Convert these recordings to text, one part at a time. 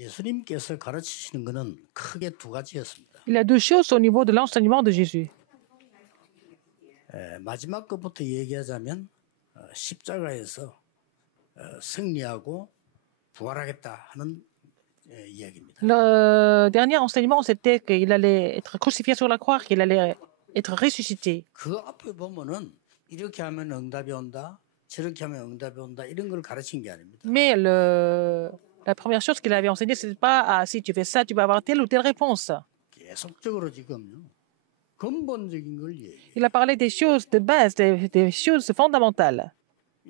예수님께서 가르치시는 것은 크게 두 가지였습니다. Il y a deux choses au niveau de l'enseignement de Jésus. 마지막 것부터 얘기하자면 십자가에서 승리하고 부활하겠다 하는 이야기입니다. Le dernier enseignement, c'était qu'il allait être crucifié sur la croix, qu'il allait être ressuscité. 그 앞에 보면은 이렇게 하면 응답이 온다, 저렇게 하면 응답이 온다 이런 걸 가르친 게 아닙니다. Mais la première chose qu'il avait enseignée, ce n'est pas ah, si tu fais ça, tu vas avoir telle ou telle réponse. 계속적으로 지금요 근본적인 걸 얘기해요. Il a parlé des choses de base, des choses fondamentales.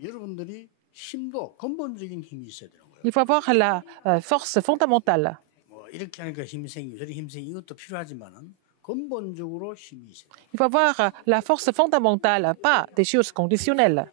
여러분들이 힘도 근본적인 힘이 있어야 되는 거예요. Il faut avoir la force fondamentale. 뭐 이렇게 하니까 힘이 생기고 저렇게 힘이 생기고 이것도 필요하지만은 근본적으로 힘이 있어야 돼요. Il faut avoir la force fondamentale, pas des choses conditionnelles.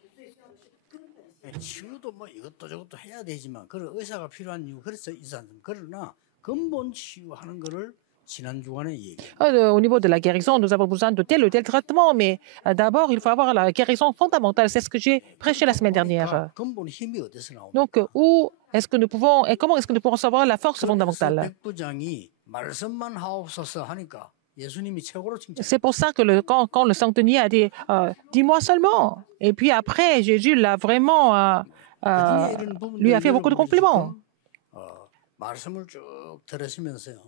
치유도 뭐 이것도 저것도 해야 되지만 그런 의사가 필요한 이유 그래서 있지 않습니까? 그러나 근본 치유하는 거를 지난 주간에 얘기해요. Au niveau de la guérison, nous avons besoin de tel ou tel traitement, mais d'abord, il faut avoir la guérison fondamentale. C'est ce que j'ai prêché la semaine dernière. 근본 힘이 어디서 나옵니까? Donc, où est-ce que nous pouvons et comment est-ce que nous pourrons savoir la force fondamentale? 백부장이 말씀만 하옵소서 하니까 예수님이 최고로 칭찬. C'est pour ça que quand le centenier a dit dis-moi seulement, et puis après, Jésus l'a vraiment lui a fait beaucoup de compliments. 말씀을 쭉 들으시면서요.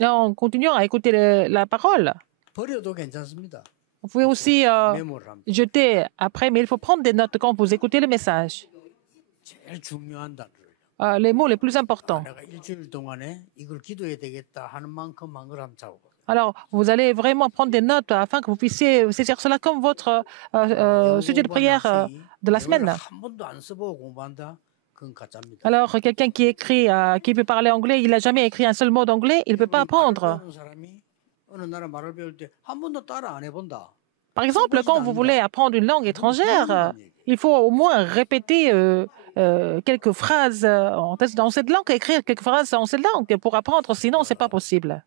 En continuant à écouter la parole, 버려도 괜찮습니다. vous pouvez aussi 메모를 합니다. jeter après, mais il faut prendre des notes quand vous écoutez le message. 제일 중요한 단어를. Les mots les plus importants. 내가 일주일 동안에 이걸 기도해야 되겠다 하는 만큼 한 걸 한번 잡아봐. Alors, vous allez vraiment prendre des notes afin que vous puissiez saisir cela comme votre sujet de prière de la semaine. 한 번도 안 써보고 공부한다. 그건 가짜입니다. Alors, quelqu'un qui écrit, qui peut parler anglais, il n'a jamais écrit un seul mot d'anglais, il ne peut pas apprendre. 사람이 어느 나라 말을 배울 때 한 번도 따라 안 해본다. Par exemple, quand vous voulez apprendre une langue étrangère, il faut au moins répéter quelques phrases dans cette langue, écrire quelques phrases dans cette langue pour apprendre, sinon, ce n'est pas possible.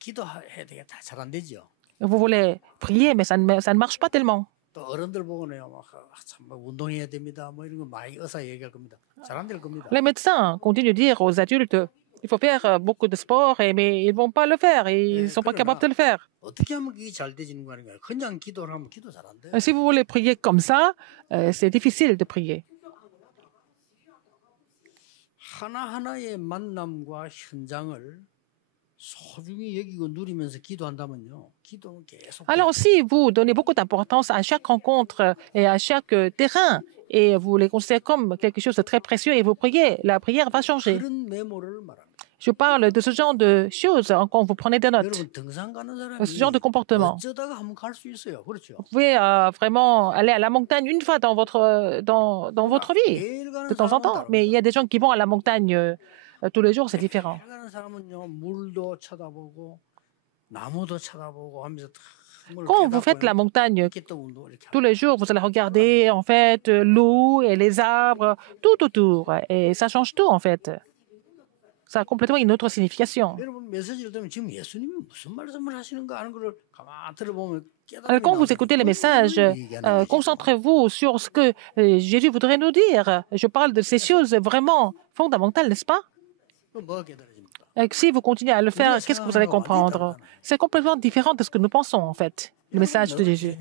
기도해야 되겠다. 잘 안 되죠. Vous voulez prier, mais ça ne marche pas tellement. 또 어른들 보고는요, 참 운동해야 됩니다. 뭐 이런 거 많이 의사 얘기할 겁니다. 잘 안 될 겁니다. Les médecins continuent de dire aux adultes il faut faire beaucoup de sport, mais ils ne vont pas le faire, ils ne sont pas capables de le faire. 어떻게 하면 그게 잘 되지는 거 아닌가요? 그냥 기도를 하면 기도 잘 안 돼. Si vous voulez prier comme ça, c'est difficile de prier. 하나하나의 만남과 현장을 소중히 여기고 누리면서 기도한다면요. 기도는 계속. Alors, si vous donnez beaucoup d'importance à chaque rencontre et à chaque terrain, et vous les considérez comme quelque chose de très précieux et vous priez, la prière va changer. 그런 메모를 말합니다. Je parle de ce genre de choses quand vous prenez des notes, 여러분 등산 가는 사람이 ce genre de comportement. 어쩌다가 한번 갈 수 있어요. 그렇죠? Vous pouvez vraiment aller à la montagne une fois dans votre vie, 매일 가는 de temps en 사람은 temps. 다릅니다. Mais il y a des gens qui vont à la montagne tous les jours, c'est différent. 매일 가는 사람은요 물도 쳐다보고 나무도 쳐다보고 하면서 Quand vous faites la montagne 이렇게 또 운동 이렇게 tous les jours, vous allez regarder en fait l'eau et les arbres tout autour. Et ça change tout en fait. Ça a complètement une autre signification. 여러분 메시지를 들으면 지금 예수님이 무슨 말씀을 하시는가 하는 것을 가만히 들어보면 Alors, quand vous écoutez les messages, concentrez-vous sur ce que Jésus voudrait nous dire. Je parle de ces choses vraiment fondamentales, n'est-ce pas? 뭐가 깨달아집니까? Et si vous continuez à le faire, qu'est-ce que vous allez comprendre? C'est complètement différent de ce que nous pensons, en fait, le message de Jésus.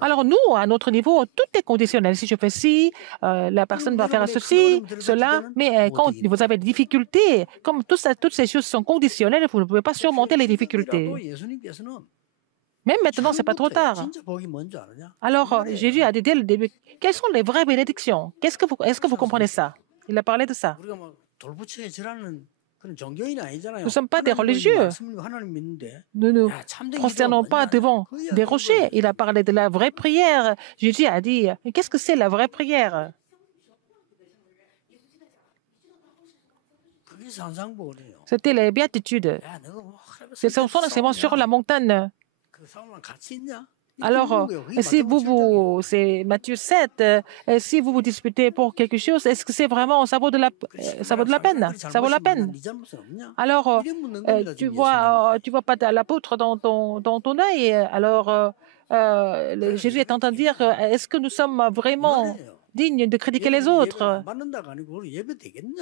Alors nous, à notre niveau, tout est conditionnel. Si je fais ci, la personne va faire ceci, cela. Mais quand vous avez des difficultés, comme toutes ces choses sont conditionnelles, vous ne pouvez pas surmonter les difficultés. Même maintenant, ce n'est pas trop tard. Alors Jésus a dit dès le début, quelles sont les vraies bénédictions? Est-ce que vous comprenez ça? Il a parlé de ça. Nous ne sommes pas des religieux. Nous ne nous prosternons pas devant des rochers. Il a parlé de la vraie prière. Jésus a dit, qu'est-ce que c'est la vraie prière? C'était les béatitudes. C'est son enseignement sur la montagne. Alors, si c'est Matthieu 7, si vous vous disputez pour quelque chose, est-ce que c'est vraiment, ça vaut de la peine? Ça vaut la peine. Alors, tu vois pas la poutre dans ton œil. Alors, Jésus est en train de dire, est-ce que nous sommes vraiment digne de critiquer les autres.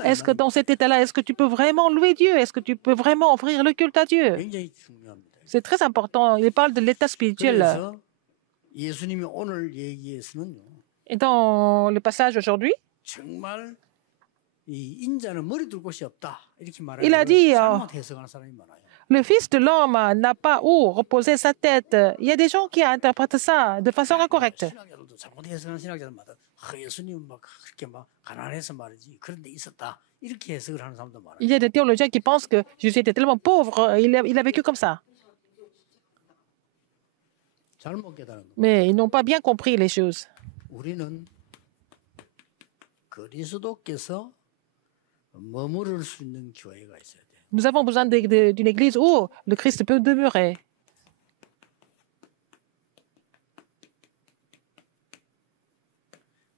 Est-ce que dans cet état-là, est-ce que tu peux vraiment louer Dieu? Est-ce que tu peux vraiment offrir le culte à Dieu? 굉장히 중요합니다. C'est très important. Il parle de l'état spirituel. 그래서 예수님이 오늘 얘기에서는요. Et dans le passage aujourd'hui, 정말 이 인자는 머리 둘 곳이 없다 이렇게 Il a dit, 잘못 해석하는 사람이 많아요. le Fils de l'homme n'a pas où reposer sa tête. Il y a des gens qui interprètent ça de façon incorrecte. 신학자들도 잘못 해석하는 신학자들마다 예수님 막 그렇게 막 가난해서 말이지 그런 데 있었다 이렇게 해석을 하는 사람도 많아요. Il y a des théologiens qui pensent que Jésus était tellement pauvre, il a vécu comme ça. 잘못 깨달은 거. Mais ils n'ont pas bien compris les choses. 우리는 그리스도께서 머무를 수 있는 교회가 있어야 돼. Nous avons besoin d'une église où le Christ peut demeurer.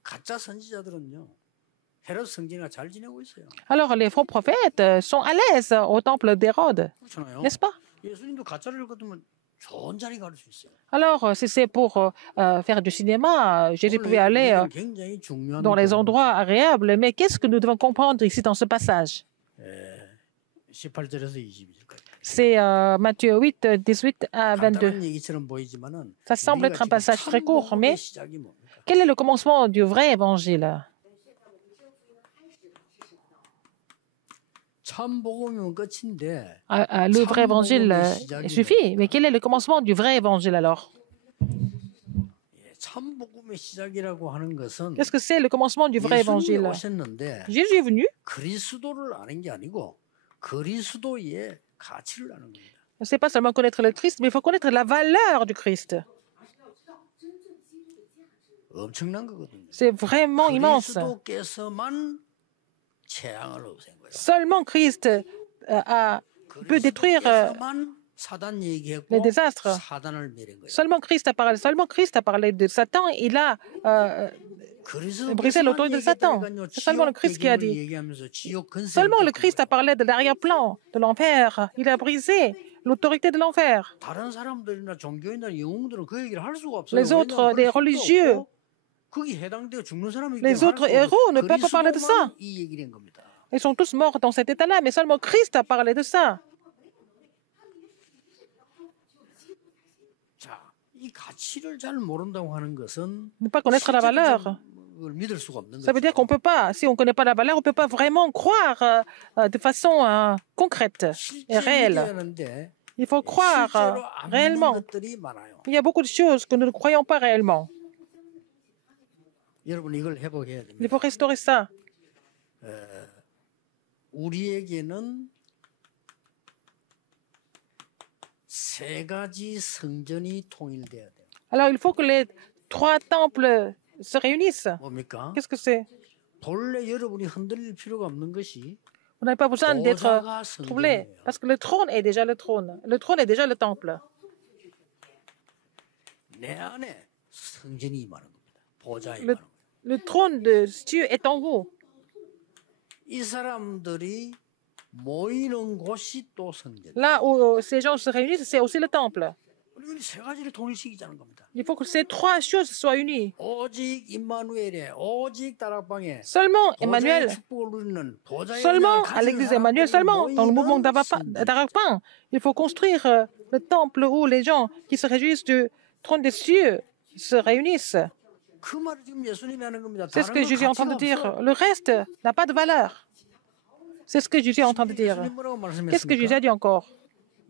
가짜 선지자들은요. 헤롯 성전이가 잘 지내고 있어요. Alors les faux prophètes sont à l'aise au temple d'Hérode, 그렇잖아요. n'est-ce pas? 예수님도 가짜를 거두면 좋은 자리 갈 수 있어요. Alors si c'est pour faire du cinéma, Jésus pouvait aller 오늘 굉장히 중요한 dans les 부분. endroits agréables. Mais qu'est-ce que nous devons comprendre ici dans ce passage? 18절에서 22절까지. C'est Matthieu 8, 18 à 22. 간단한 얘기처럼 보이지만은 Ça semble être un passage très court, mais 시작이 뭡니까? quel est le commencement du vrai évangile? 참 복음이면 끝인데 Le vrai évangile suffit, mais quel est le commencement du vrai évangile alors? 참 복음의 시작이라고 하는 것은 Qu'est-ce que c'est le commencement du vrai 예수님이 évangile? 오셨는데 Jésus est venu. 그리스도를 아는 게 아니고 그리스도의 가치를 아는 겁니다. C'est pas seulement connaître le Christ, mais il faut connaître la valeur du Christ. 엄청난 거거든요. C'est vraiment immense. 그리스도께서만 재앙을 없앤 거예요. Seulement Christ peut détruire 그리스도께서만 사단 얘기했고 les désastres. 사단을 멸한 거예요. Seulement Christ a parlé de Satan. Il a brisé l'autorité de Satan. C'est seulement le Christ qui a dit. Seulement le Christ a parlé de l'arrière-plan de l'enfer. Il a brisé l'autorité de l'enfer. 다른 사람들이나 종교인이나 영웅들은 그 얘기를 할 수가 없어요. Les autres, les religieux, 거기 해당되어 죽는 사람이 les autres héros ne peuvent pas parler de ça. 이 얘기를 한 겁니다. Ils sont tous morts dans cet état-là, mais seulement Christ a parlé de ça. 자, 이 가치를 잘 모른다고 하는 것은 Ne pas connaître la valeur. 그걸 믿을 수가 없는 Ça veut dire 거죠. qu'on peut pas, si on ne connaît pas la valeur, on ne peut pas vraiment croire de façon concrète et 실제 réelle. 믿어야 하는데 Il faut croire 실제로 안 믿는 réellement. 것들이 많아요. Il y a beaucoup de choses que nous ne croyons pas réellement. 여러분 이걸 회복해야 Il 됩니다. faut restaurer ça. 우리에게는 세 가지 성전이 통일돼야 돼요. Alors il faut que les trois temples se réunissent. 뭡니까? Qu'est-ce que c'est? 본래 여러분이 흔들릴 필요가 없는 것이 On n'a pas besoin d'être 보좌가 troublé 성전이에요. parce que le trône est déjà le trône. Le trône est déjà le temple. 내 안에 성전이 임하는 겁니다. 보좌에 Le, 임하는 거예요. le trône de Dieu est en vous. 이 사람들이 모이는 곳이 또 성전. Là où ces gens se réunissent, c'est aussi le temple. 우리는 세 가지를 통일시키자는 겁니다. Il faut que ces trois choses soient unies. 오직 임마누엘에 오직 다락방에 Seulement 보좌의 Emmanuel, 축복을 누리는 보좌의 seulement 은혜를 à 가진 l'église 사람들이 Emmanuel, seulement dans le mouvement 모이는 성전. d'Arapin. Il faut construire le temple où les gens qui se réjouissent du trône des cieux se réunissent. 그 말을 지금 예수님이 하는 겁니다. C'est ce que 다른 건 Jésus est en train de 가치가 dire. 없어. Le reste n'a pas de valeur. C'est ce que Jésus est en train de dire. 예수님 뭐라고 Qu'est-ce que Jésus a 말씀했습니까? dit encore?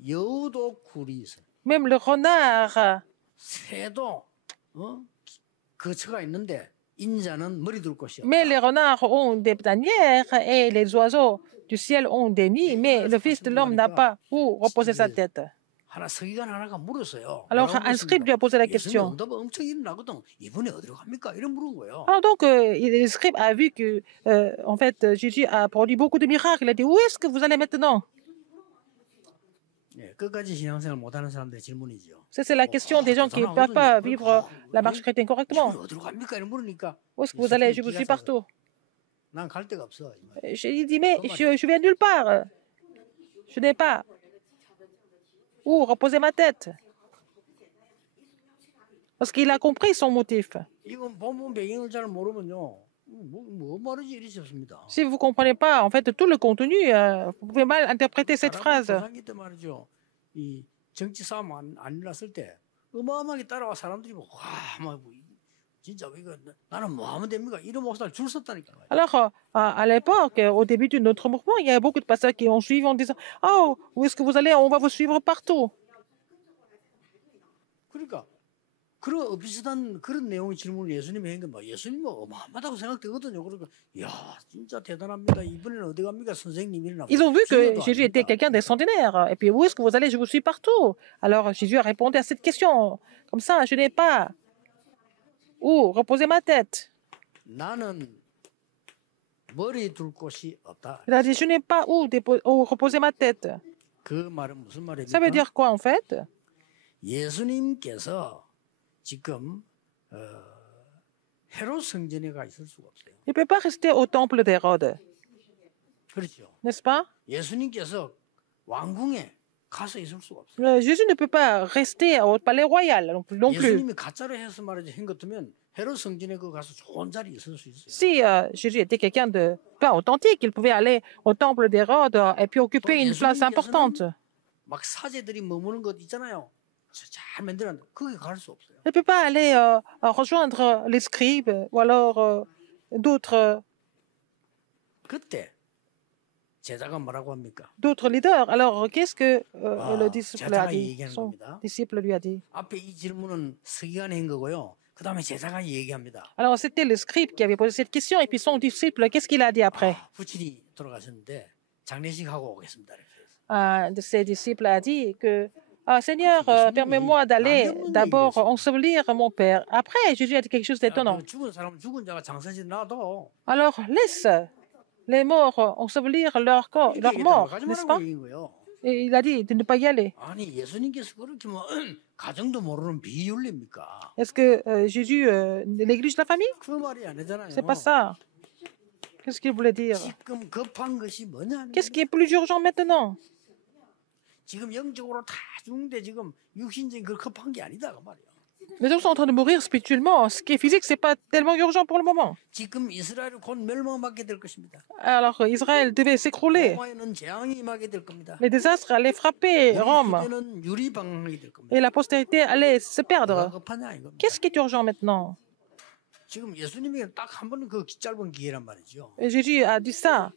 여우도 굴이 있어요. Même le renard, 새도 거처가 있는데 인자는 머리 둘 곳이 없다. mais les renards ont des tanières et les oiseaux du ciel ont des nids, mais le Fils de l'homme n'a pas où reposer sa tête. 하나 서기관 하나가 물었어요. Alors 뭐라고 un scribe lui a posé la 예수님 question. 응답 엄청 일어나거든. 이번에 어디로 갑니까? 이런 물은 거예요. Alors donc, le scribe a vu que, en fait, Jésus a produit beaucoup de miracles. Il a dit, où est-ce que vous allez maintenant? 예, 끝까지 신앙생활 못하는 사람들의 질문이죠. Ça, c'est la question des gens qui ne peuvent pas vivre la marche chrétienne correctement. 이번에 어디로 갑니까? 이런 물으니까 Où est-ce que vous allez? Je vous suis partout. 난 갈 데가 없어. 이 말. Il dit, mais je viens de nulle part. Je n'ai pas où reposer ma tête. Parce qu'il a compris son motif. 이건 본문 배경을 잘 모르면요. 뭐 말인지 이리 싶습니다. Si vous ne comprenez pas, en fait, tout le contenu, vous pouvez mal interpréter cette phrase. 조상기 때 말이죠. 이 정치 싸움 안 일났을 때 어마어마하게 따라와 사람들이 와막 진짜 이거 나는 뭐 하면 됩니까? 이런 목사를 줄 섰다니까. Alors, à l'époque, au début de notre mouvement, il y a beaucoup de pasteurs qui ont suivi en disant oh, où est-ce que vous allez? On va vous suivre partout. 그러니까 그런 비슷한 그런 내용의 질문을 예수님이 한 게 뭐 예수님은 어마어마하다고 생각되거든요. 그러니까 야 진짜 대단합니다. 이번에는 어디 갑니까 선생님이나. Ils ont vu que Jésus était quelqu'un d'extraordinaire. Et puis, où est-ce que vous allez? Je vous suis partout. Alors, Jésus a répondu à cette question. Comme ça, je n'ai pas où reposer ma tête. 나는 머리 둘 곳이 없다. Il a dit, je n'ai pas où reposer ma tête. 그 말은 무슨 말입니까? Ça veut dire quoi, en fait? 예수님께서 지금 헤롯 성전에 가 있을 수가 없어요. Il ne peut pas rester au temple d'Hérode, 그렇죠. n'est-ce pas? 예수님께서 왕궁에 가서 있을 수가 없어요. Jésus ne peut pas rester au palais royal non plus. 예수님이 가짜로 해서 말이지 한 것같으면 헤롯 성전에 그 가서 좋은 자리 있을 수 있어요. Si Jésus était quelqu'un de pas authentique, il pouvait aller au temple d'Hérode et puis occuper une place importante. 막 사제들이 머무는 것 있잖아요. 잘 만들었는데 거기 갈 수 없어요. Il ne peut pas aller rejoindre les scribes ou alors d'autres 그때 제자가 뭐라고 합니까? d'autres leaders. Alors, qu'est-ce que le disciple a 제자가 dit? 얘기하는 Son 겁니다. disciple lui a dit. 앞에 이 질문은 서기관이 한 거고요. 그 다음에 제자가 얘기합니다. Alors, c'était le scribe qui avait posé cette question et puis son disciple, qu'est-ce qu'il a dit après? 부친이 돌아가셨는데 장례식 하고 오겠습니다. Un de ses disciples a dit que Seigneur, permets-moi d'aller d'abord ensevelir mon père. Après, Jésus a dit quelque chose d'étonnant. 죽은 사람 죽은 자가 장사지 놔도 Alors, laisse les morts ensevelir leur corps, leur mort, n'est-ce pas? Et il a dit de ne pas y aller. 아니 예수님께서 그렇게 뭐 가정도 모르는 비윤리입니까? Est-ce que Jésus néglige la famille? 그 말이 아니잖아요. C'est pas ça. Qu'est-ce qu'il voulait dire? 지금 급한 것이 뭐냐? Qu'est-ce qui est plus urgent maintenant? 지금 영적으로 다 죽는데 지금 육신적인 그 급한 게 아니다 그 말이야. Les gens sont en train de mourir spirituellement. Ce qui est physique, c'est pas tellement urgent pour le moment. 지금 이스라엘은 곧 멸망받게 될 것입니다. Alors, Israël devait s'écrouler. 로마에는 재앙이 임하게 될 겁니다. Les désastres allaient frapper Rome. 그때는 유리방황이 될 겁니다. Et la postérité allait se 뭐가 perdre. 급하냐 이겁니다. Qu'est-ce qui est urgent maintenant? 지금 예수님이 딱 한 번은 그 짧은 기회란 말이죠. Et Jésus a dit ça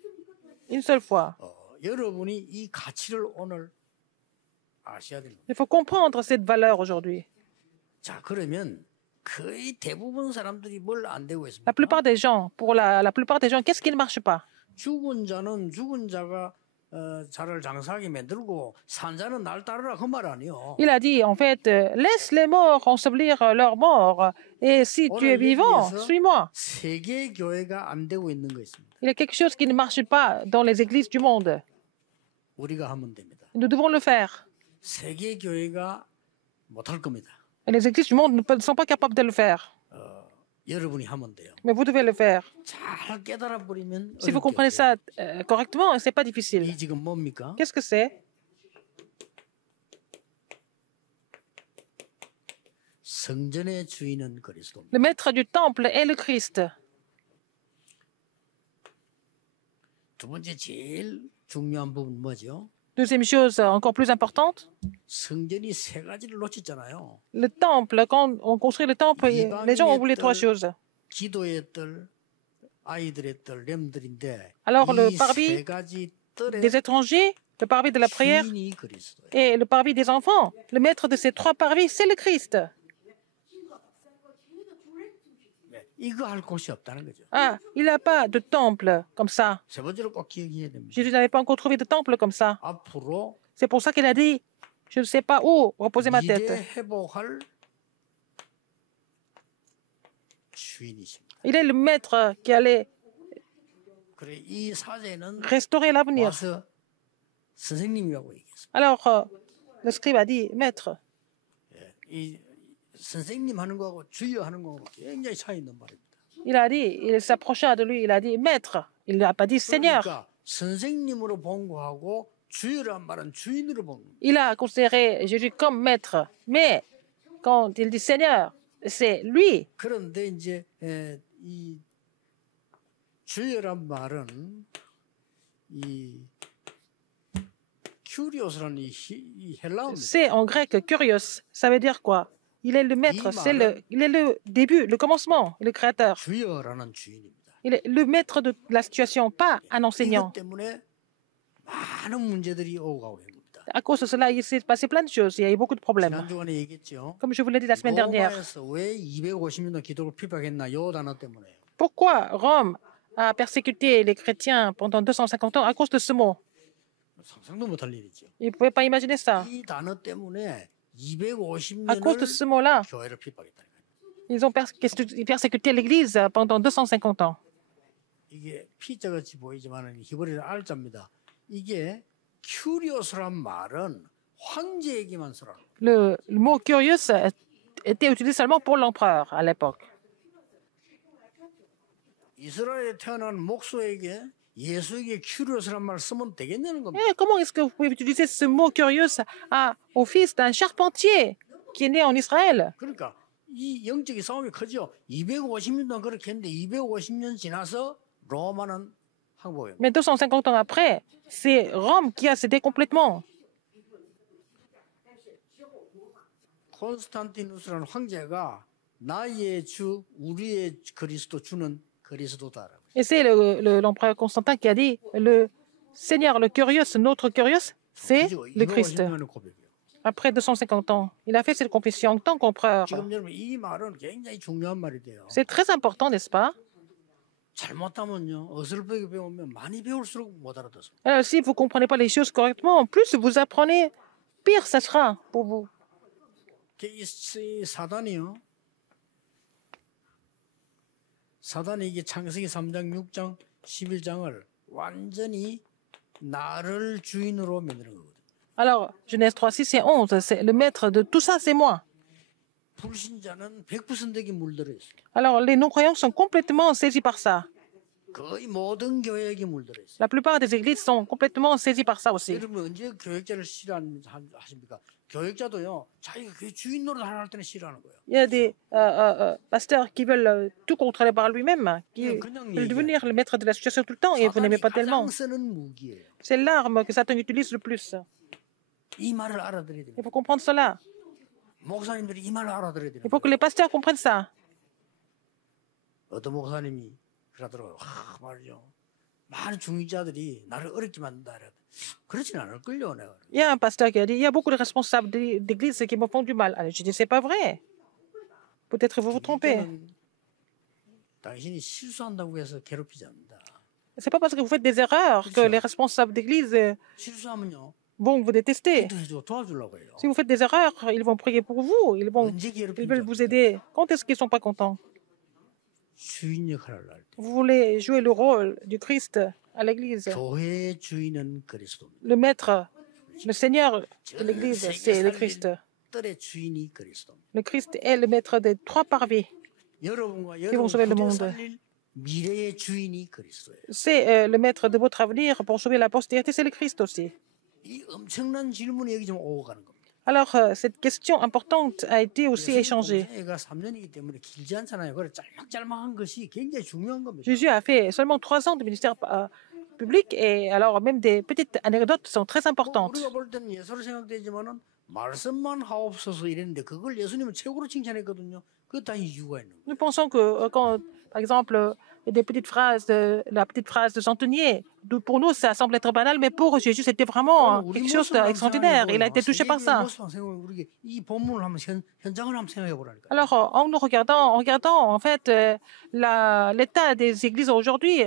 une seule fois. 여러분이 이 가치를 오늘 아셔야 됩니다. Il faut comprendre cette valeur aujourd'hui. 자 그러면 거의 대부분 사람들이 뭘 안 되고 있습니다. La plupart des gens, pour la plupart des gens, qu'est-ce qui ne marche pas? 죽은 자는 죽은 자가 자를 장사하게 만들고 산 자는 날 따르라 그 말 아니요. Il a dit, en fait, laisse les morts ensevelir leurs morts. Et si tu es vivant, suis-moi. 세계 교회가 안 되고 있는 거 있습니다. Il y a quelque chose qui ne marche pas dans les églises du monde. 우리가 하면 됩니다. Nous devons le faire. 세계 교회가 못할 겁니다. Et les églises du monde ne sont pas capables de le faire. 여러분이 하면 돼요. Mais vous devez le faire. 잘 깨달아 버리면 Si vous comprenez ça correctement, c'est pas difficile. 이 지금 뭡니까? Qu'est-ce que c'est? 성전의 주인은 그리스도입니다. Le maître du temple est le Christ. 두 번째 제일 중요한 부분 뭐죠? Deuxième chose encore plus importante, 성전이 세 가지를 놓쳤잖아요. le temple. Quand on construit le temple, les gens ont voulu trois choses. 기도의 뜰, 아이들의 뜰, 렘들인데 Alors le 이 parvis 세 가지 뜰의 des étrangers, le parvis de la prière 주인이 그리스도예요. et le parvis des enfants. Le maître de ces trois parvis, c'est le Christ. 이거 할 곳이 없다는 거죠. Ah, il n'a pas de temple comme ça. 세 번째로 꼭 기억해야 됩니다. Jésus n'avait pas encore trouvé de temple comme ça. 앞으로 C'est pour ça qu'il a dit, je ne sais pas où reposer ma tête. 미래 회복할 주인이십니다. Il est le maître qui allait 그래 이 사제는 restaurer l'avenir. 와서 선생님이라고 얘기했습니다. Alors, le scribe a dit, maître. 이 선생님 하는 거하고 주여 하는 거하고 굉장히 차이 있는 말입니다. Il a dit, il s'approcha de lui, il a dit, maître. Il n'a pas dit Seigneur. 그러니까 선생님으로 본 거하고 주여란 말은 주인으로 본 겁니다. Il a considéré Jésus comme maître. Mais quand il dit Seigneur, c'est lui. 그런데 이제 이 주여란 말은 이 큐리오스라는 이 헬라어입니다. C'est en grec curios. Ça veut dire quoi? Il est le maître, il est le début, le commencement, le créateur. 주여라는 주인입니다. Il est le maître de la situation, pas un enseignant. 이것 때문에 많은 문제들이 오고 가고 있습니다. À cause de cela, il s'est passé plein de choses. Il y a eu beaucoup de problèmes. 지난주간에 얘기했죠. Comme je vous l'ai dit la semaine dernière. 로마에서 왜 250년 기독을 핍박했나 요 단어 때문에. Pourquoi Rome a persécuté les chrétiens pendant 250 ans à cause de ce mot? 상상도 못할 일이죠. Ils ne pouvaient pas imaginer ça. 이 단어 때문에 À cause de 250년을 ce mot-là, 교회를 핍박했다는 거예요. ils ont persécuté l'Église pendant 250 ans. 이게 P자같이 보이지만 히브리어 R자입니다. 이게 큐리오스란 말은 황제에게만 쓰라는 거예요. Le mot curious était utilisé seulement pour l'empereur à l'époque. 이스라엘에 태어난 목소에게 예수에게 큐리오스란 말을 쓰면 되겠냐는 겁니다. Et comment est-ce que vous pouvez utiliser ce mot curious au fils d'un charpentier qui est né en Israël? 그러니까 이 영적인 싸움이 크죠. 250년 동안 그렇게 했는데 250년 지나서 로마는 항복해요. Mais 250 ans après, c'est Rome qui a cédé complètement. 콘스탄티누스라는 황제가 나의 주 우리의 그리스도 주는 그리스도다라고. Et c'est l'empereur Constantin qui a dit le Seigneur, le curieux, notre curieux, c'est le Christ. 250년의 고백이에요. Après 250 ans, il a fait cette confession en tant qu'empereur. 지금 여러분 이 말은 굉장히 중요한 말이 돼요. C'est très important, n'est-ce pas? 잘못하면요 어설프게 배우면 많이 배울수록 못 알아듣어요. Alors, si vous ne comprenez pas les choses correctement, plus vous apprenez, pire ça sera pour vous. 이 사단이요. 사단이 이게 창세기 3장, 6장, 11장을 완전히 나를 주인으로 만드는 거거든요. Alors, Genèse 3, 6 et 11, c'est le maître de tout ça, c'est moi. 불신자는 100%에 물들어 있어요. Alors, les non-croyants sont complètement saisis par ça. 거의 모든 교회에게 물들어 있어요. La plupart des églises sont complètement saisies par ça aussi. 여러분 언제 교역자를 싫어하십니까? 교역자도요 자기가 그 주인 노릇 할 때는 싫어하는 거예요. Il y a des pasteurs qui veulent tout contrôler par lui-même, qui veulent devenir le maître de la situation tout le temps et vous n'aimez pas tellement. 가장 쓰는 무기예요. C'est l'arme que Satan utilise le plus. 이 말을 알아들어야 돼요. Il faut comprendre cela. 목사님들이 이 말을 알아들어야 돼요. Il faut que les pasteurs comprennent ça. 어떤 목사님이 그러더라고요. 말이죠. 많은 중직자들이 나를 어렵게 만든다. 그렇지는 않을걸요, 내가. Il y a un pasteur qui a dit, il y a beaucoup de responsables d'église qui me font du mal. Alors, je dis, c'est pas vrai. Peut-être vous vous trompez. 당신이 실수한다고 해서 괴롭히지 않는다. C'est pas parce que vous faites des erreurs que les responsables d'église 실수하면요. vont vous détester. 기도해줘, 도와주려고 해요. Si vous faites des erreurs, ils vont prier pour vous. Ils 언제 veulent vous aider. Quand est-ce qu'ils ne sont pas contents? 주인 역할을 할 때. Vous voulez jouer le rôle du Christ à l'église. 교회의 주인은 그리스도입니다. Le maître, le Seigneur de l'église, c'est le Christ. 들의 주인이 그리스도입니다. Le Christ est le maître des trois parvis. 여러분과 Qui vont sauver le 여러분 monde. 후대 살릴 미래의 주인이 그리스도예요. C'est le maître de votre avenir pour sauver la postérité, c'est le Christ aussi. 이 엄청난 질문이 여기 좀 오고 가는 겁니다. Alors, cette question importante a été aussi échangée. 얘가 3년이기 때문에 길지 않잖아요. 그래 짤막짤막한 것이 굉장히 중요한 겁니다. Jésus a fait seulement 3 ans de ministère public et alors même des petites anecdotes sont très importantes. 우리가 볼 때는 예수로 생각되지만은 말씀만 하옵소서 이랬는데 그걸 예수님은 최고로 칭찬했거든요. 그게 다 이유가 있는 거예요. Nous pensons que quand, par exemple, il y a des petites phrases, la petite phrase de Centenier, pour nous, ça semble être banal, mais pour Jésus, c'était vraiment quelque chose d'extraordinaire. Il a été touché par ça. 이 본문을 한번 현장을 한번 생각해 보라니까. Alors, en regardant en fait l'état des églises aujourd'hui,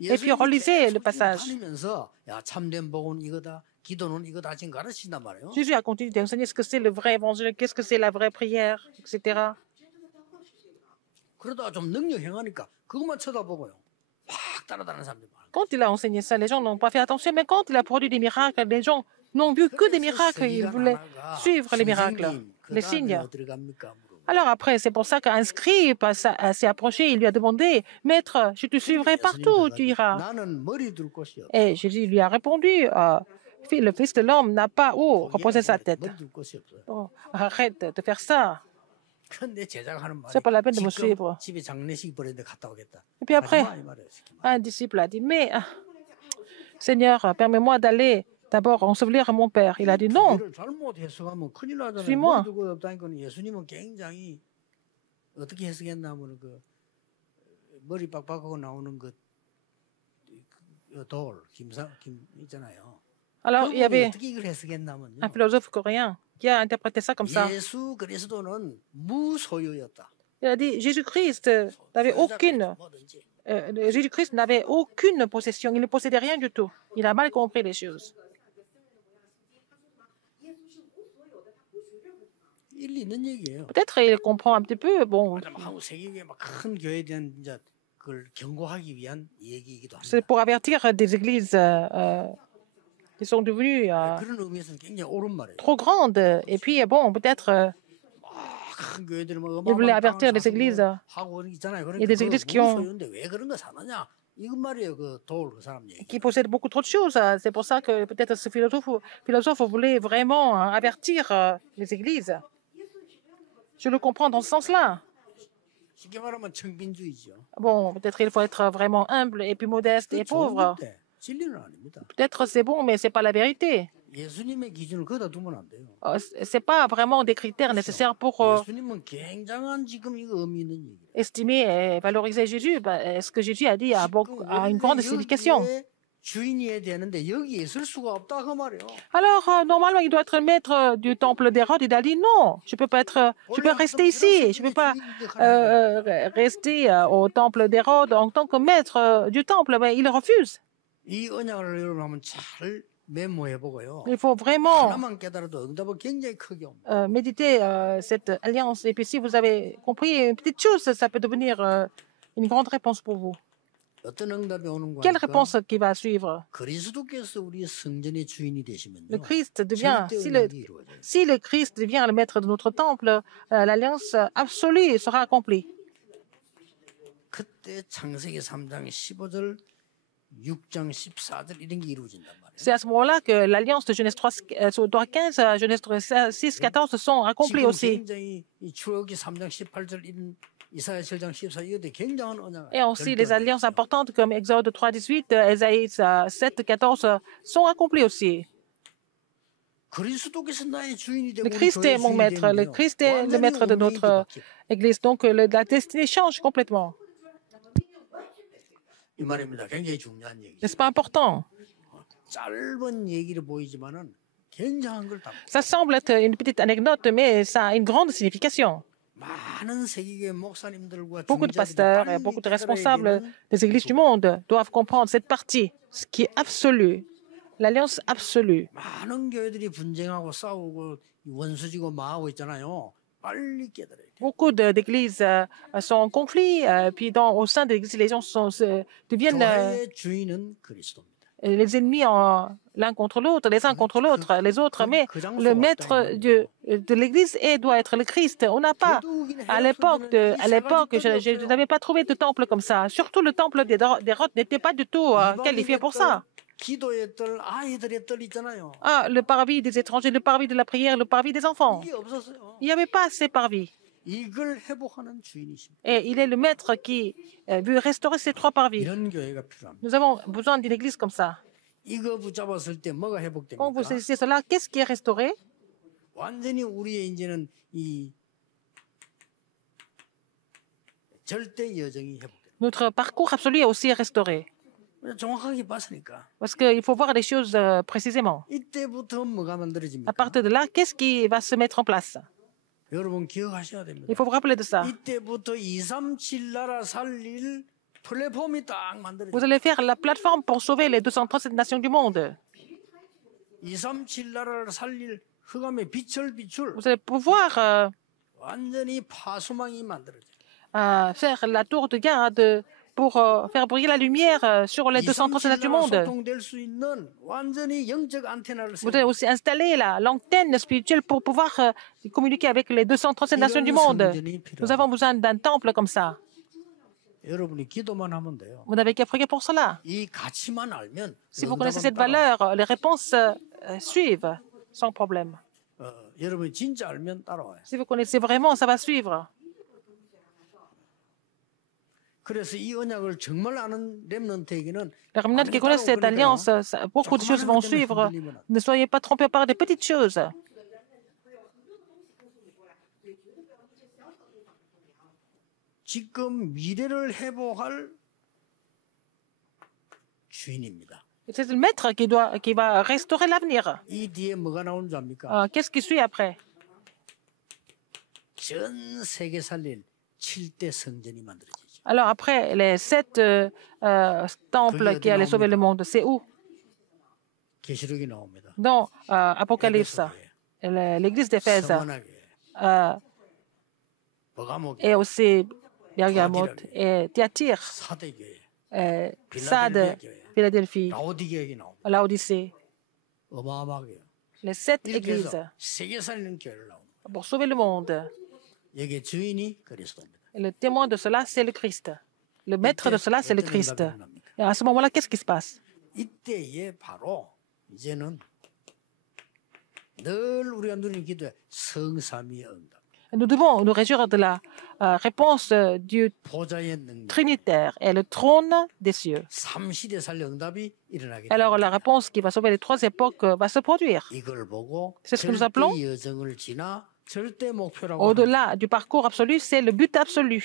et puis relisez le passage. 다니면서 야 참된 복은 이거다. 기도는 이거다 지금 가르친단 말이에요. Jésus a continué d'enseigner ce que c'est le vrai évangile, qu'est-ce que c'est la vraie prière, etc. 그러다가 좀 능력 행하니까 그것만 쳐다보고요. 막 따라다니는 사람들 많아요. Quand il a enseigné ça, les gens n'ont pas fait attention, mais quand il a produit des miracles, les gens n'ont vu que des miracles, ils voulaient suivre les miracles, les signes. Alors après, c'est pour ça qu'un scribe s'est approché, il lui a demandé, « Maître, je te suivrai partout où tu iras. » Et Jésus lui a répondu, « Le Fils de l'homme n'a pas où reposer sa tête. Bon, arrête de faire ça. » 근데 제자가 하는 말이 C'est pas la peine de me 지금 suivre. 집에 장례식 버렸는데 갔다 오겠다. Et puis après, 하지 마, 이 말이에요. un disciple a dit, mais Seigneur, permets-moi d'aller d'abord ensevelir mon père. Il a dit, non, 를 잘못 해석하면 큰일 나잖아요. suis-moi. 머리 두고 없다니까 예수님은 굉장히 어떻게 해석했냐면 그 머리 빡빡하고 나오는 돌 김 있잖아요. Alors, il y avait 어떻게 이걸 해석했냐면요. un philosophe coréen qui a interprété ça comme ça. 예수 그리스도는 무소유였다. Il a dit, Jésus-Christ n'avait aucune, 뭐든지. Jésus-Christ n'avait aucune possession. Il ne possédait rien du tout. Il a mal compris les choses. 일리 있는 얘기예요. Peut-être il comprend un petit peu. Bon, 한국 세계에 막 큰 교회에 대한 이제 그걸 경고하기 위한 얘기이기도 합니다. c'est pour avertir des églises qui sont devenues 그런 의미에서는 굉장히 옳은 말이에요. trop grandes. Et puis, bon, peut-être 큰 교회들은 뭐 il voulait avertir les églises. 하고 있잖아요. Il y a des églises qui ont 무소유인데 왜 그런 거 사느냐? 이건 말이에요. 그 사람 얘기. qui possèdent beaucoup trop de choses. C'est pour ça que peut-être ce philosophe voulait vraiment avertir les églises. Je le comprends dans ce sens-là. 쉽게 말하면 청빈주의죠. Bon, peut-être il faut être vraiment humble et puis modeste et 좋은 pauvre. 건데 진리는 아닙니다. Peut-être c'est bon, mais c'est pas la vérité. 예수님의 기준을 거기다 두면 안 돼요. C'est pas vraiment des critères nécessaires pour 예수님은 굉장한 지금 이거 의미 있는 얘기예요. estimer et valoriser Jésus. Ce que Jésus a dit a une grande signification. 주인이 되는데 여기에 있을 수가 없다 그 말이에요. Alors, normalement, il doit être maître du temple d'Hérode. Il a dit non, je peux rester ici. Je peux pas rester au temple d'Hérode en tant que maître du temple. Mais il refuse. 이 언약을 여러분 한번 잘 메모해 보고요. Il faut vraiment 하나만 깨달아도 응답은 굉장히 크게 옵니다. méditer cette alliance. Et puis, si vous avez compris une petite chose, ça peut devenir une grande réponse pour vous. 어떤 응답이 오는 Quelle 거니까 réponse qui va suivre? 그리스도께서 우리의 성전의 주인이 Le 되시면요. Christ devient, 절대 si 응답이 이루어져요. si le Christ devient le maître de notre temple, l'alliance absolue sera accomplie. 그때 창세기 3장 15절, 6장 14절 이런 게 이루어진단 말이에요. C'est à ce moment-là que l'alliance de Genèse 3:15, Genèse 6:14 sont accomplies 지금 aussi. 굉장히 이 출애굽기 3장 18절 이런 이사야 7장 14 이것도 굉장한 언약. Et aussi les alliances importantes comme Exode 3:18, Ésaïe 7:14 sont accomplies aussi. 그리스도께서 나의 주인이 되고 Le Christ est mon maître, le Christ est le maître de notre Église. Donc la destinée change complètement. 이 말입니다. 굉장히 중요한 얘기죠. N'est-ce pas important? 짧은 얘기를 보이지만은 굉장한 걸 담고 Ça semble être une petite anecdote, mais ça a une grande signification. 많은 세계의 목사님들과 Beaucoup de 중직자들이 pasteurs et 빨리 beaucoup de 깨달아야 responsables 되는 des églises du monde doivent comprendre cette partie, ce qui est absolu, l'alliance absolue. 많은 교회들이 분쟁하고 싸우고 원수지고 마하고 있잖아요. 빨리 깨달아야 돼요. Beaucoup d'églises sont en conflit, puis au sein des églises, les gens deviennent 교회의 주인은 그리스도입니다. les ennemis l'un contre l'autre, les uns contre l'autre, les autres. Mais le maître de l'Église doit être le Christ. On n'a pas, à l'époque, je n'avais pas trouvé de temple comme ça. Surtout le temple d'Hérode n'était pas du tout qualifié pour ça. 기도의 뜰, 아이들의 뜰 있잖아요. Ah, le parvis des étrangers, le parvis de la prière, le parvis des enfants. 이게 없었어요. Il n'y avait pas ces parvis. 이걸 회복하는 주인이십니다. Et il est le maître qui veut restaurer ces trois parvis. 이런 교회가 필요합니다. Nous avons besoin d'une église comme ça. 이거 붙잡았을 때 뭐가 Quand 회복됩니까? vous saisissez cela, qu'est-ce qui est restauré? 완전히 우리의 이제는 이 절대 여정이 회복됩니다. Notre parcours absolu est aussi restauré. 정확하게 봤으니까. Parce qu'il faut voir les choses précisément. 이때부터 뭐가 À 만들어집니까? partir de là, qu'est-ce qui va se mettre en place? 여러분 기억하셔야 됩니다. Il faut vous rappeler de ça. 이때부터 237 나라 살릴 플랫폼이 딱 만들어집니다. Vous allez faire la plateforme pour sauver les 237 nations du monde. 237 나라를 살릴 흑암의 빛을 비출 Vous allez pouvoir 완전히 파수망이 만들어져요. faire la tour de garde pour faire briller la lumière sur les 237 nations du monde. 소통될 수 있는 완전히 영적 안테나를 Vous allez aussi installer l'antenne spirituelle pour pouvoir communiquer avec les 237 nations du monde. Nous avons besoin d'un temple comme ça. 여러분이 기도만 하면 돼요. Vous n'avez qu'à prier pour cela. 이 가치만 알면 Si vous connaissez cette valeur, les réponses suivent sans problème. 여러분이 진짜 알면 따라와요. Si vous connaissez vraiment, ça va suivre. 그래서 이 언약을 정말 아는 렘넌트에게는 Les remnants qui connaissent cette alliance, beaucoup de choses vont suivre. Ne soyez pas trompés par des petites choses. 지금 미래를 회복할 주인입니다. C'est le maître qui va restaurer l'avenir. 이 뒤에 뭐가 나오는 줄 압니까? Qu'est-ce qui suit après? 전 세계 살릴 7대 성전이 만들어지죠. Alors après, les 7 temples qui allaient sauver le monde, c'est où? 계시록이 나옵니다. Dans Apocalypse, l'église d'Éphèse et aussi Bergamo et Thyatire, 사대교회, Sade, Philadelphie, 라오디게역이 나옵니다. Laodicée, 어마어마하게요. les 7 이렇게 églises 해서 세계 살리는 교회를 나옵니다. pour sauver le monde. 여기에 주인이 그리스도입니다. Et le témoin de cela, c'est le Christ. Le maître de cela, c'est le Christ. Et à ce moment-là, qu'est-ce qui se passe? 이때에 바로 이제는 늘 우리가 누리는 기도에 성삼위의 응답, Nous devons nous réjouir de la réponse du 보좌의 능력, Trinitaire et le trône des cieux. 삼시대 살려 응답이 일어나게 Alors la 됩니다. réponse qui va sauver les 3 époques va se produire. 이걸 보고 C'est ce que nous appelons 절대 여정을 지나 절대 목표라고 합니다. Au-delà du parcours absolu, c'est le but absolu.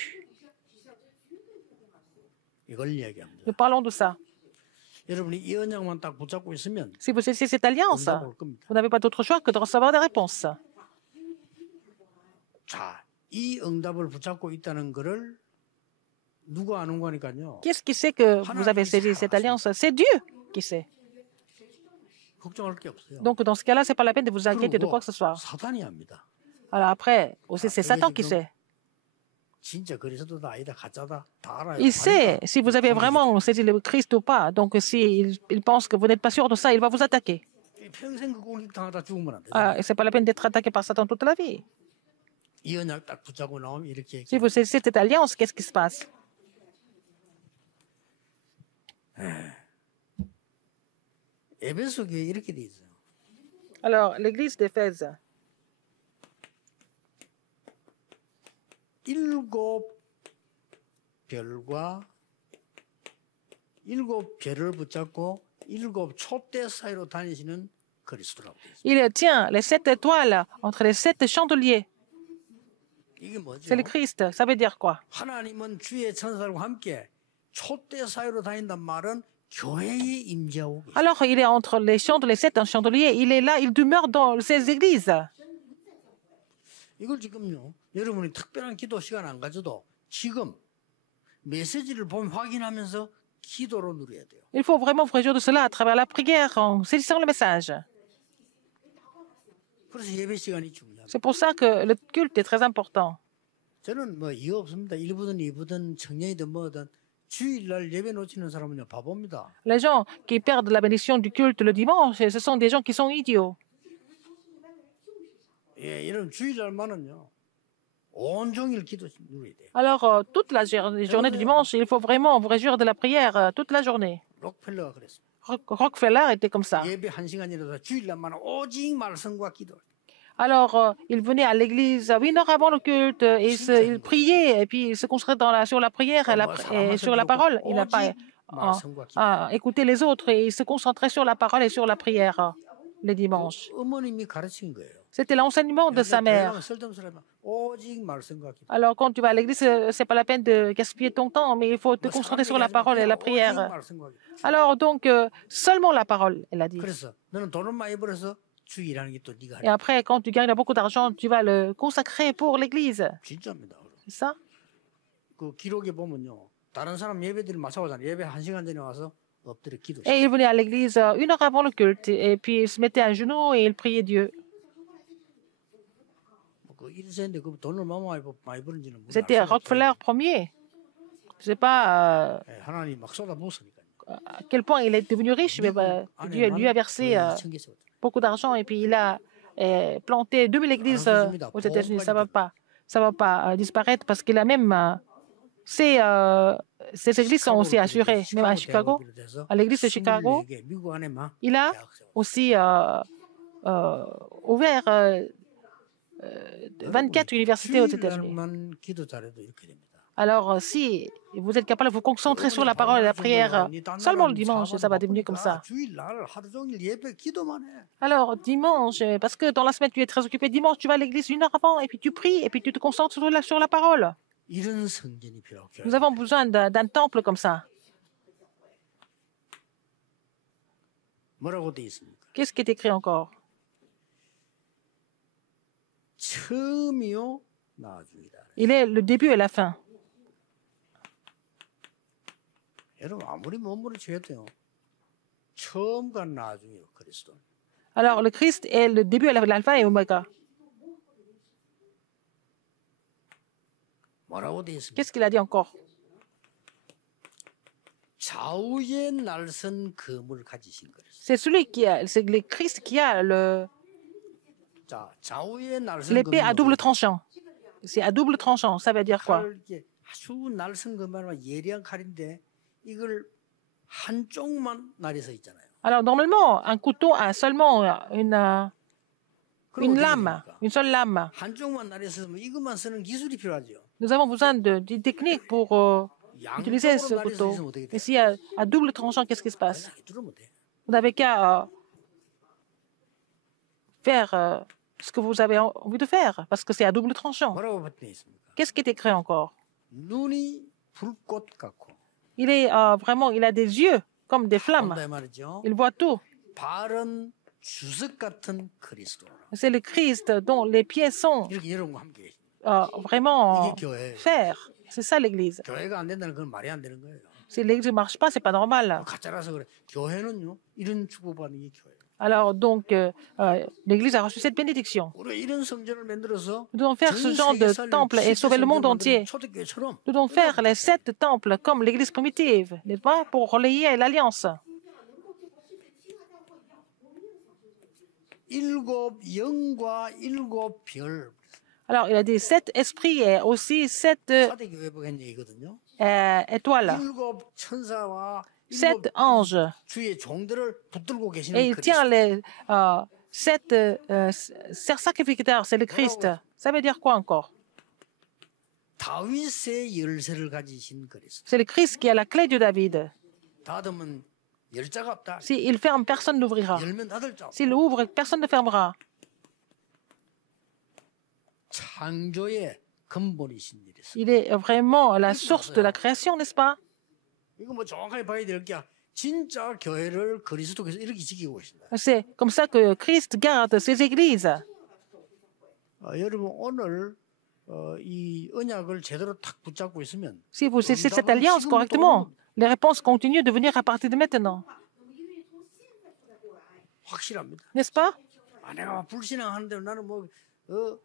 이걸 이야기합니다. Nous parlons de ça. 여러분이 이 언약만 딱 붙잡고 있으면 Si vous saisissez cette alliance, 응답 올 겁니다. vous n'avez pas d'autre choix que de recevoir des réponses. 자, 이 응답을 붙잡고 있다는 것을 누가 아는 거니까요. Qui est-ce qui sait que vous avez saisi cette alliance? C'est Dieu qui sait. 걱정할 게 없어요. Donc dans ce cas-là, ce n'est pas la peine de vous inquiéter de quoi que ce soit. 사단이 합니다. Alors après, aussi c'est Satan qui sait. 진짜 그리스도다 아니다 가짜다 다 알아요. Il sait si vous avez vraiment saisi le Christ ou pas. Donc s'il pense que vous n'êtes pas sûr de ça, il va vous attaquer. 평생 그 공격 당하다 죽으면 안 돼요. Et ce n'est pas la peine d'être attaqué par Satan toute la vie. 이 언약 딱 붙잡고 나오면 이렇게 Si vous saisissez cette alliance, qu'est-ce qui se passe? 에베소 교회 이렇게 돼 있어요. Alors, l'église d'Éphèse, 일곱 별과 일곱 별을 붙잡고 일곱 촛대 사이로 다니시는 그리스도라고 돼 있어요. il tient les 7 étoiles entre les 7 chandeliers. 이게 뭐죠? C'est le Christ. Ça veut dire quoi? 하나님은 주의 천사들과 함께 촛대 사이로 다닌단 말은 교회에 임재하고 계세요. Alors, il est entre les chandeliers, les 7 chandeliers. Il est là, il demeure dans ces églises. 이걸 지금요. 여러분이 특별한 기도 시간 안 가져도 지금 메시지를 보면 확인하면서 기도로 누려야 돼요. Il faut vraiment vous réjouir de cela à travers la prière, en saisissant le message. 그래서 예배 시간이 중요합니다. C'est pour ça que le culte est très important. 저는 뭐 이유 없습니다. 1부든 2부든 청년이든 뭐든 주일날 예배 놓치는 사람은요 바보입니다. Les gens qui perdent la bénédiction du culte le dimanche, ce sont des gens qui sont idiots. 예, 이런 주일날만은요 온종일 기도 누려야 돼요. Alors, toute la journée du dimanche, il faut vraiment vous réjouir de la prière toute la journée. 록펠러가 그랬습니다. Rockefeller était comme ça. 예배 1시간이라도 주일날만은 오직 말씀과 기도. Alors, il venait à l'église 1 heure avant le culte et il priait et puis il se concentrait sur la prière et sur la parole. Il n'a pas écouté les autres et il se concentrait sur la parole et sur la prière les dimanches. 어머님이 가르친 거예요. C'était l'enseignement de sa mère. 쓸데없으면 오직 말씀과 기도. Alors, quand tu vas à l'église, c'est pas la peine de gaspiller ton temps, mais il faut te concentrer sur la parole et la prière. Alors, donc, seulement la parole, elle a dit. 그래서 너는 돈을 많이 벌어서 주일하는 게 또 네가 Et après, quand tu gagnes beaucoup d'argent, tu vas le consacrer pour l'église. 진짜입니다. C'est ça? 그 기록에 보면요. 다른 사람 예배들이 마찬가지잖아요. 예배 1시간 전에 와서 엎드려 기도. Et il venait à l'église 1 heure avant le culte. Et puis, il se mettait à genoux et il priait Dieu. 그 1세인데 그 돈을 많이 버는지는 C'était Rockefeller premier. Je ne sais pas 하나님 막 쏟아부었으니까. à quel point il est devenu riche, mais Dieu lui a versé beaucoup d'argent et puis il a planté 2000 églises aux États-Unis. Ça va pas disparaître parce qu'il a même ces églises sont aussi assurées. Même à Chicago, à l'église de Chicago, il a aussi ouvert 24 universités aux États-Unis. 주일날만 기도 잘해도 이렇게 됩니다. Alors, si vous êtes capable de vous concentrer sur la parole et la prière seulement le dimanche, ça va devenir comme ça. 주일날 하루 종일 예배 기도만 해. Alors, dimanche, parce que dans la semaine, tu es très occupé, dimanche, tu vas à l'église 1 heure avant, et puis tu pries, et puis tu te concentres sur la parole. 이런 성전이 필요하고. Nous avons besoin d'un temple comme ça. 뭐라고 돼 있습니까? Qu'est-ce qui est écrit encore? 처음이요 나중이다. Il est le début et la fin. 여러분 아무리 몸부림쳐도 처음과 나중이요 그리스도. Alors, le Christ est le début et l'alpha et oméga. 뭐라고 돼 있습니까? Qu'est-ce qu'il a dit encore? 좌우의 날선 검을 가지신 그리스도. C'est le Christ qui a 자, 좌우의 날선 l'épée à double tranchant. C'est à double tranchant, ça veut dire quoi? 아주 날선 검은 예리한 칼인데 이걸 한쪽만 날려서 있잖아요. Alors, normalement, un couteau a seulement une lame, une seule lame. 한쪽만 날려서 이것만 쓰는 기술이 필요하죠. Nous avons besoin de techniques pour utiliser ce couteau. Mais s'il y a à double tranchant, qu'est-ce qui se passe? Vous n'avez qu'à faire ce que vous avez envie de faire, parce que c'est à double tranchant. Qu'est-ce qui est écrit encore? 눈이 불꽃 같고. Il est vraiment, il a des yeux comme des flammes. Il voit tout. 발은 주석 같은 그리스도. C'est le Christ dont les pieds sont 이렇게 여러분과 함께. vraiment faire. C'est ça l'Église. 교회가 안 된다는 건 말이 안 되는 거예요. Si l'Église ne marche pas, c'est pas normal. 가짜라서 그래. 교회는요 이런 축복받는 게 교회. Alors donc l'Église a reçu cette bénédiction. 우리 이런 성전을 만들어서 Nous devons faire ce genre de temple et sauver le monde entier. Nous devons faire les 7 temples comme l'Église primitive, n'est-ce pas, pour relayer l'alliance. 일곱 영과 일곱 별. Alors, il a dit 7 esprits et aussi 7 사대교회복한 얘기거든요. étoiles, 일곱 천사와 7 anges. 주의 종들을 붙들고 계시는 Et il tient les 7 sacrificateurs, c'est le Christ. Ça veut dire quoi encore? 다윗의 열쇠를 가지신 그리스도. C'est le Christ qui a la clé de David. 닫으면 열 자가 없다. S'il ferme, personne n'ouvrira. 열면 닫을 자. S'il ouvre, personne ne fermera. 창조의 근본이신 일이었어요. Il est vraiment la source de la création, n'est-ce pas? 이거 뭐 정확하게 봐야 될 게 진짜 교회를 그리스도께서 이렇게 지키고 계신다. C'est comme ça que Christ garde ses églises. 여러분 오늘 이 언약을 제대로 탁 붙잡고 있으면 Si vous cessez cette alliance correctement, les réponses continuent de venir à partir de maintenant. 확실합니다. N'est-ce pas? 내가 불신앙하는데 나는 뭐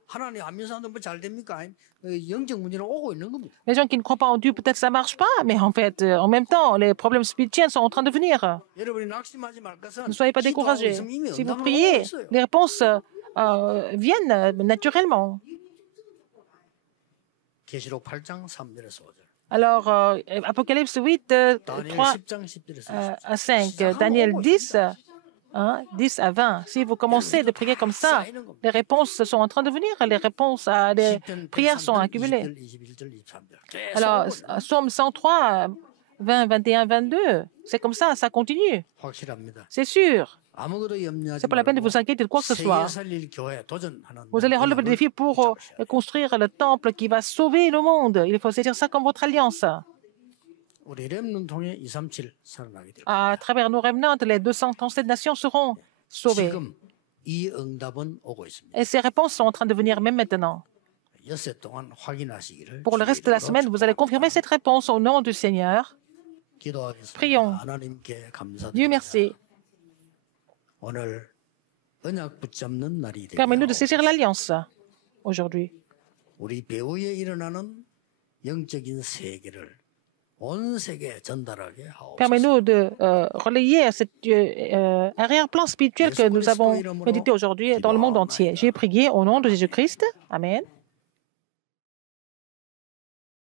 하나님 안 믿는 사람들 뭐 잘 됩니까? 영적 문제는 오고 있는 겁니다. Les gens qui ne croient pas en Dieu, peut-être ça marche pas, mais en fait, en même temps, les problèmes spirituels sont en train de venir. 여러분이 낙심하지 말 것은 Ne soyez pas découragés. Si vous priez, les réponses viennent naturellement. 계시록 8장 3절에서 5절. Alors, Apocalypse 8, 3 à 5, Daniel 10, 10 à 20. Si vous commencez de prier comme ça, les réponses sont en train de venir, les réponses à les prières sont accumulées. Alors, Psaume 103, 20, 21, 22, c'est comme ça, ça continue. C'est sûr. C'est pas la peine de vous inquiéter de quoi que ce soit. Vous allez relever le défi pour construire le temple qui va sauver le monde. Il faut saisir ça comme votre alliance. À travers nos remnants, les 237 nations seront sauvées. Et ces réponses sont en train de venir même maintenant. Pour le reste de la semaine, vous allez confirmer cette réponse au nom du Seigneur. Prions. Dieu merci. Permets-nous de saisir l'alliance aujourd'hui. Permets-nous de relayer cet arrière-plan spirituel que nous avons médité aujourd'hui dans le monde entier. J'ai prié au nom de Jésus-Christ. Amen.